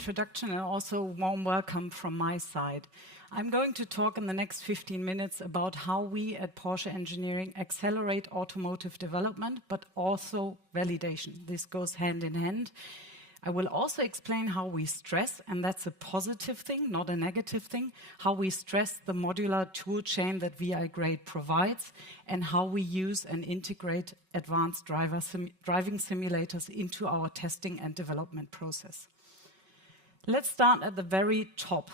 introduction and also warm welcome from my side. I'm going to talk in the next 15 minutes about how we at Porsche Engineering accelerate automotive development, but also validation. This goes hand in hand. I will also explain how we stress, and that's a positive thing, not a negative thing, how we stress the modular tool chain that VI Grade provides, and how we use and integrate advanced driving simulators into our testing and development process. Let's start at the very top.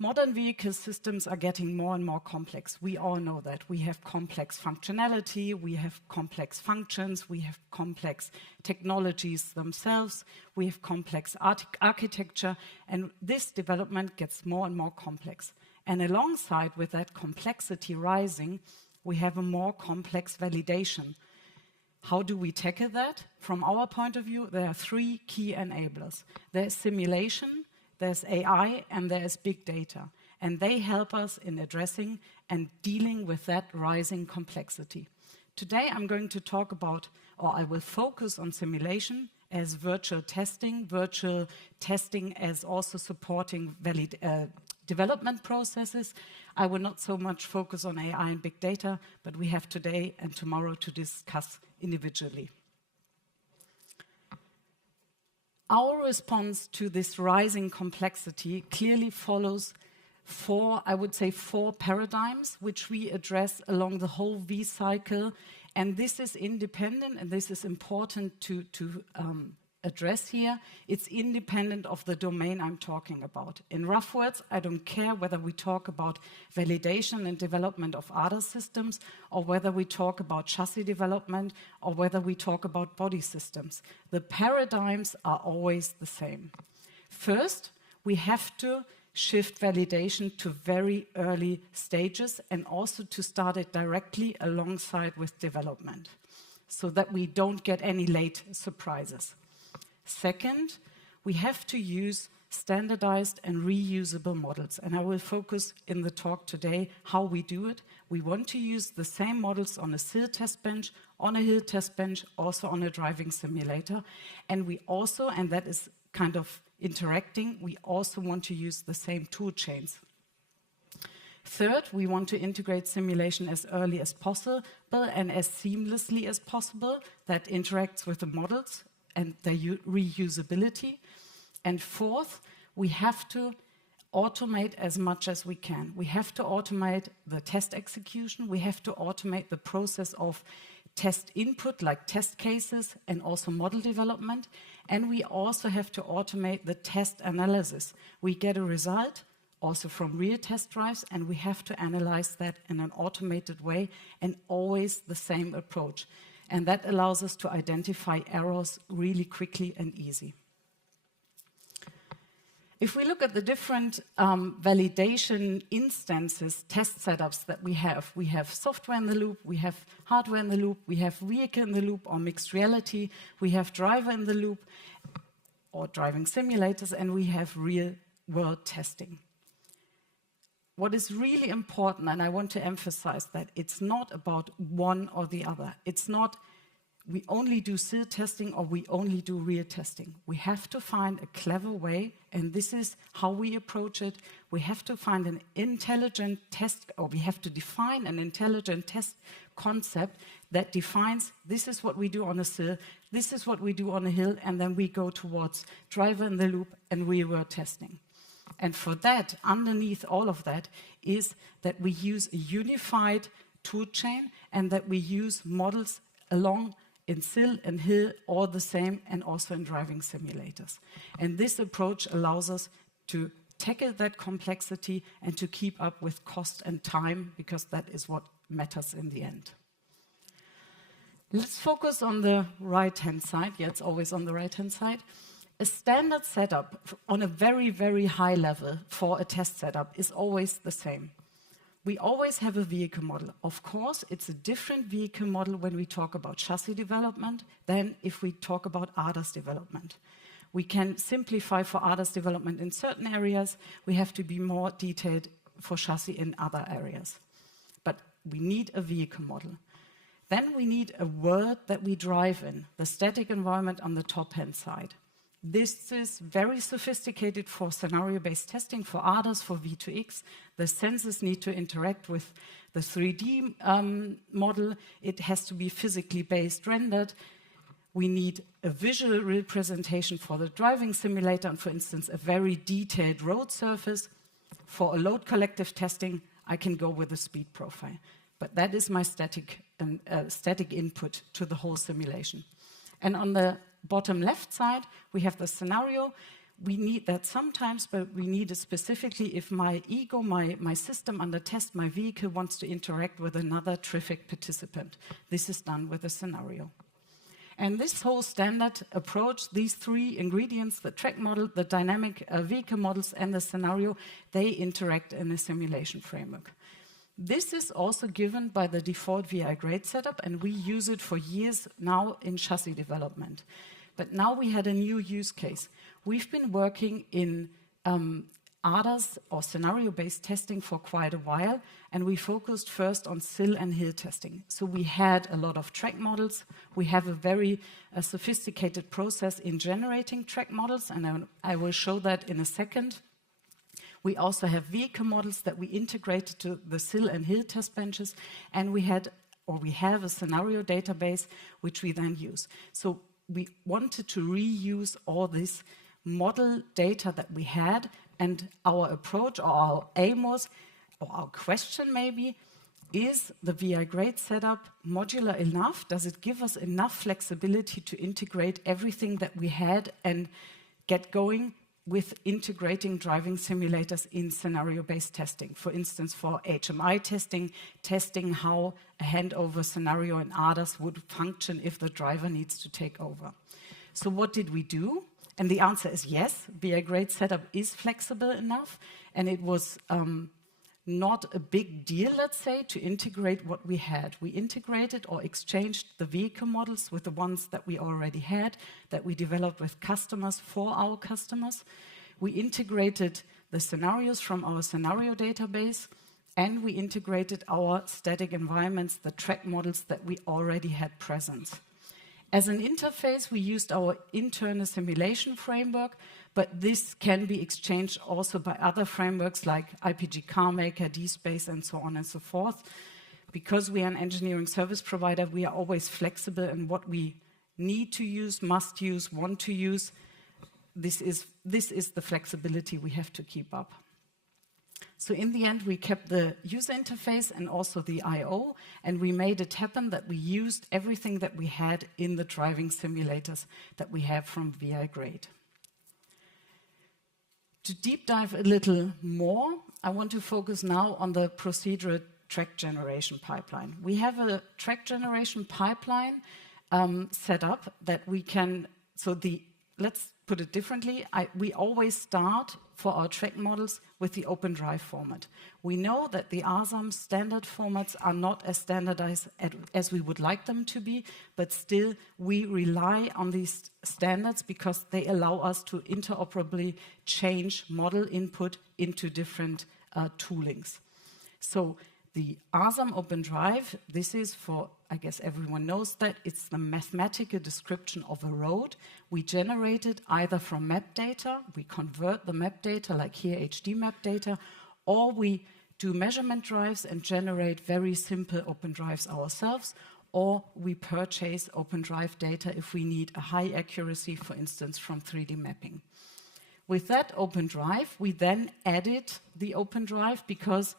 Modern vehicle systems are getting more and more complex. We all know that. We have complex functionality, we have complex functions, we have complex technologies themselves, we have complex architecture, and this development gets more and more complex. And alongside with that complexity rising, we have a more complex validation. How do we tackle that? From our point of view, there are three key enablers. There's simulation, there's AI, and there's big data. And they help us in addressing and dealing with that rising complexity. Today, I'm going to talk about, or I will focus on simulation as virtual testing as also supporting development processes. I will not so much focus on AI and big data, but we have today and tomorrow to discuss individually. Our response to this rising complexity clearly follows four paradigms, which we address along the whole V cycle. And this is independent, and this is important to address here. It's independent of the domain I'm talking about. In rough words, I don't care whether we talk about validation and development of ADAS systems, or whether we talk about chassis development, or whether we talk about body systems. The paradigms are always the same. First, we have to shift validation to very early stages and also to start it directly alongside with development so that we don't get any late surprises. Second, we have to use standardized and reusable models. And I will focus in the talk today how we do it. We want to use the same models on a SiL test bench, on a HiL test bench, also on a driving simulator. And we also, and that is kind of interacting, we also want to use the same tool chains. Third, we want to integrate simulation as early as possible and as seamlessly as possible that interacts with the models and their reusability. And fourth, we have to automate as much as we can. We have to automate the test execution. We have to automate the process of test input, like test cases, and also model development. And we also have to automate the test analysis. We get a result also from real test drives, and we have to analyze that in an automated way and always the same approach. And that allows us to identify errors really quickly and easy. If we look at the different validation instances, test setups that we have software in the loop, we have hardware in the loop, we have vehicle in the loop or mixed reality, we have driver in the loop or driving simulators, and we have real-world testing. What is really important, and I want to emphasize that it's not about one or the other. It's not we only do SiL testing or we only do real testing. We have to find a clever way, and this is how we approach it. We have to find an intelligent test, or we have to define an intelligent test concept that defines this is what we do on a SiL, this is what we do on a HiL, and then we go towards driver in the loop and real-world testing. And for that, underneath all of that, is that we use a unified tool chain and that we use models along in SiL and HiL all the same, and also in driving simulators. And this approach allows us to tackle that complexity and to keep up with cost and time, because that is what matters in the end. Let's focus on the right-hand side. Yeah, it's always on the right-hand side. A standard setup on a very, very high level for a test setup is always the same. We always have a vehicle model. Of course, it's a different vehicle model when we talk about chassis development than if we talk about ADAS development. We can simplify for ADAS development in certain areas. We have to be more detailed for chassis in other areas. But we need a vehicle model. Then we need a world that we drive in, the static environment on the top-hand side. This is very sophisticated for scenario-based testing, for ADAS, for V2X. The sensors need to interact with the 3D model. It has to be physically based rendered. We need a visual representation for the driving simulator, and for instance, a very detailed road surface. For a load collective testing, I can go with a speed profile. But that is my static input to the whole simulation. And on the bottom left side, we have the scenario. We need that sometimes, but we need it specifically if my ego, my system under test, my vehicle wants to interact with another traffic participant. This is done with a scenario. And this whole standard approach, these three ingredients, the track model, the dynamic vehicle models, and the scenario, they interact in a simulation framework. This is also given by the default VI grade setup, and we use it for years now in chassis development. But now we had a new use case. We've been working in ADAS or scenario-based testing for quite a while, and we focused first on SiL and HiL testing. So we had a lot of track models. We have a very sophisticated process in generating track models, and I will show that in a second. We also have vehicle models that we integrated to the SiL and HiL test benches, and we have a scenario database which we then use. So we wanted to reuse all this model data that we had, and our approach or our aim was, or our question maybe, is the VI grade setup modular enough? Does it give us enough flexibility to integrate everything that we had and get going with integrating driving simulators in scenario-based testing? For instance, for HMI testing, testing how a handover scenario in ADAS would function if the driver needs to take over. So what did we do? And the answer is yes, VI grade setup is flexible enough, and it was not a big deal, let's say, to integrate what we had. We integrated or exchanged the vehicle models with the ones that we already had, that we developed with customers for our customers. We integrated the scenarios from our scenario database, and we integrated our static environments, the track models that we already had present. As an interface, we used our internal simulation framework, but this can be exchanged also by other frameworks like IPG CarMaker, DSpace, and so on and so forth. Because we are an engineering service provider, we are always flexible in what we need to use, must use, want to use. This is the flexibility we have to keep up. So in the end, we kept the user interface and also the I/O, and we made it happen that we used everything that we had in the driving simulators that we have from VI grade. To deep dive a little more, I want to focus now on the procedural track generation pipeline. We have a track generation pipeline set up that we can, let's put it differently. We always start for our track models with the open drive format. We know that the ASAM standard formats are not as standardized as we would like them to be, but still we rely on these standards because they allow us to interoperably change model input into different toolings. So the ASAM Open Drive, this is for, I guess everyone knows that, it's the mathematical description of a road. We generate it either from map data, we convert the map data, like here HD map data, or we do measurement drives and generate very simple open drives ourselves, or we purchase open drive data if we need a high accuracy, for instance, from 3D mapping. With that open drive, we then edit the open drive because,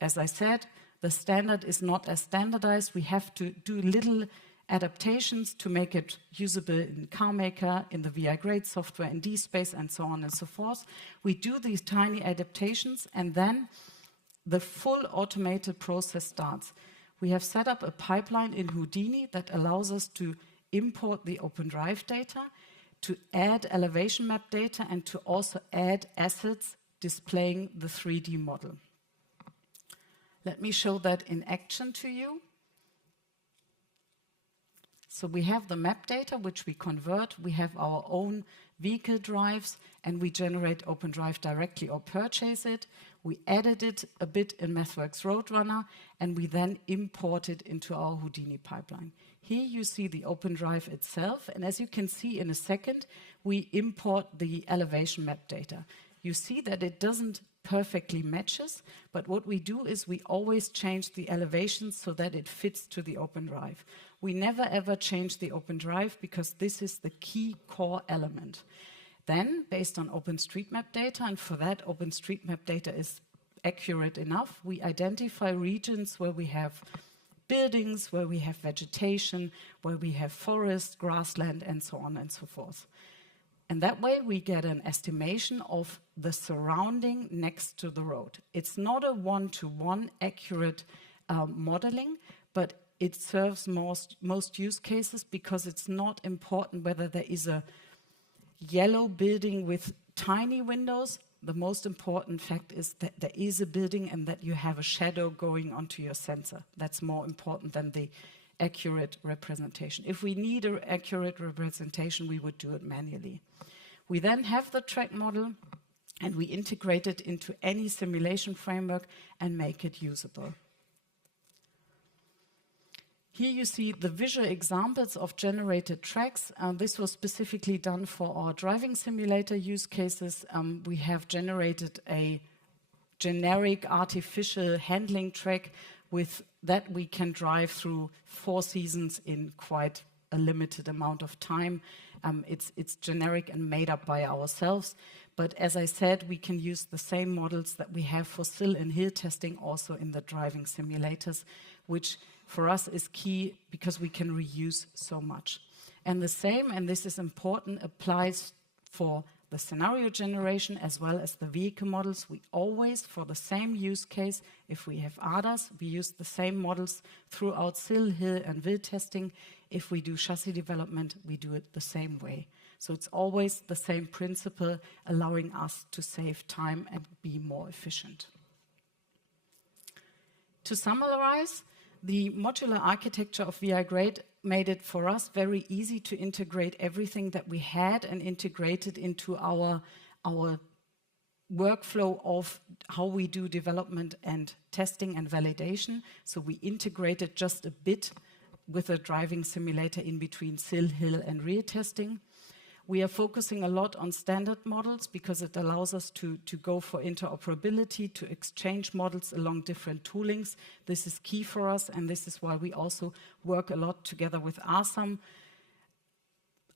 as I said, the standard is not as standardized. We have to do little adaptations to make it usable in CarMaker, in the VI grade software, in DSpace, and so on and so forth. We do these tiny adaptations, and then the full automated process starts. We have set up a pipeline in Houdini that allows us to import the open drive data, to add elevation map data, and to also add assets displaying the 3D model. Let me show that in action to you. So we have the map data, which we convert. We have our own vehicle drives, and we generate OpenDrive directly or purchase it. We edit it a bit in MathWorks Roadrunner, and we then import it into our Houdini pipeline. Here you see the OpenDrive itself, and as you can see in a second, we import the elevation map data. You see that it doesn't perfectly matches, but what we do is we always change the elevations so that it fits to the OpenDrive. We never ever change the OpenDrive because this is the key core element. Then, based on OpenStreetMap data, and for that OpenStreetMap data is accurate enough, we identify regions where we have buildings, where we have vegetation, where we have forest, grassland, and so on and so forth. And that way we get an estimation of the surrounding next to the road. It's not a one-to-one accurate modeling, but it serves most use cases because it's not important whether there is a yellow building with tiny windows. The most important fact is that there is a building and that you have a shadow going onto your sensor. That's more important than the accurate representation. If we need an accurate representation, we would do it manually. We then have the track model and we integrate it into any simulation framework and make it usable. Here you see the visual examples of generated tracks. This was specifically done for our driving simulator use cases. We have generated a generic artificial handling track. With that we can drive through 4 seasons in quite a limited amount of time. It's generic and made up by ourselves. But as I said, we can use the same models that we have for SiL and HiL testing also in the driving simulators, which for us is key because we can reuse so much. And the same, and this is important, applies for the scenario generation as well as the vehicle models. We always, for the same use case, if we have ADAS, we use the same models throughout SiL, HiL, and VIL testing. If we do chassis development, we do it the same way. So it's always the same principle, allowing us to save time and be more efficient. To summarize, the modular architecture of VI-Grade made it for us very easy to integrate everything that we had and integrate it into our workflow of how we do development and testing and validation. So we integrated just a bit with a driving simulator in between SiL, HiL, and real testing. We are focusing a lot on standard models because it allows us to go for interoperability, to exchange models along different toolings. This is key for us, and this is why we also work a lot together with ASAM.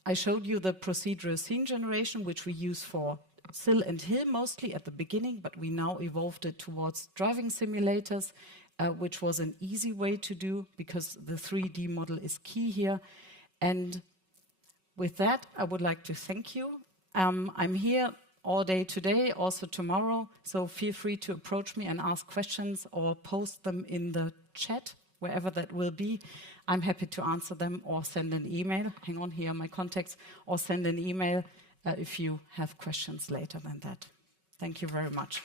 I showed you the procedural scene generation, which we use for SiL and HiL mostly at the beginning, but we now evolved it towards driving simulators, which was an easy way to do because the 3D model is key here. And with that, I would like to thank you. I'm here all day today, also tomorrow, so feel free to approach me and ask questions or post them in the chat, wherever that will be. I'm happy to answer them or send an email. Hang on, here are my contacts, or send an email if you have questions later than that. Thank you very much.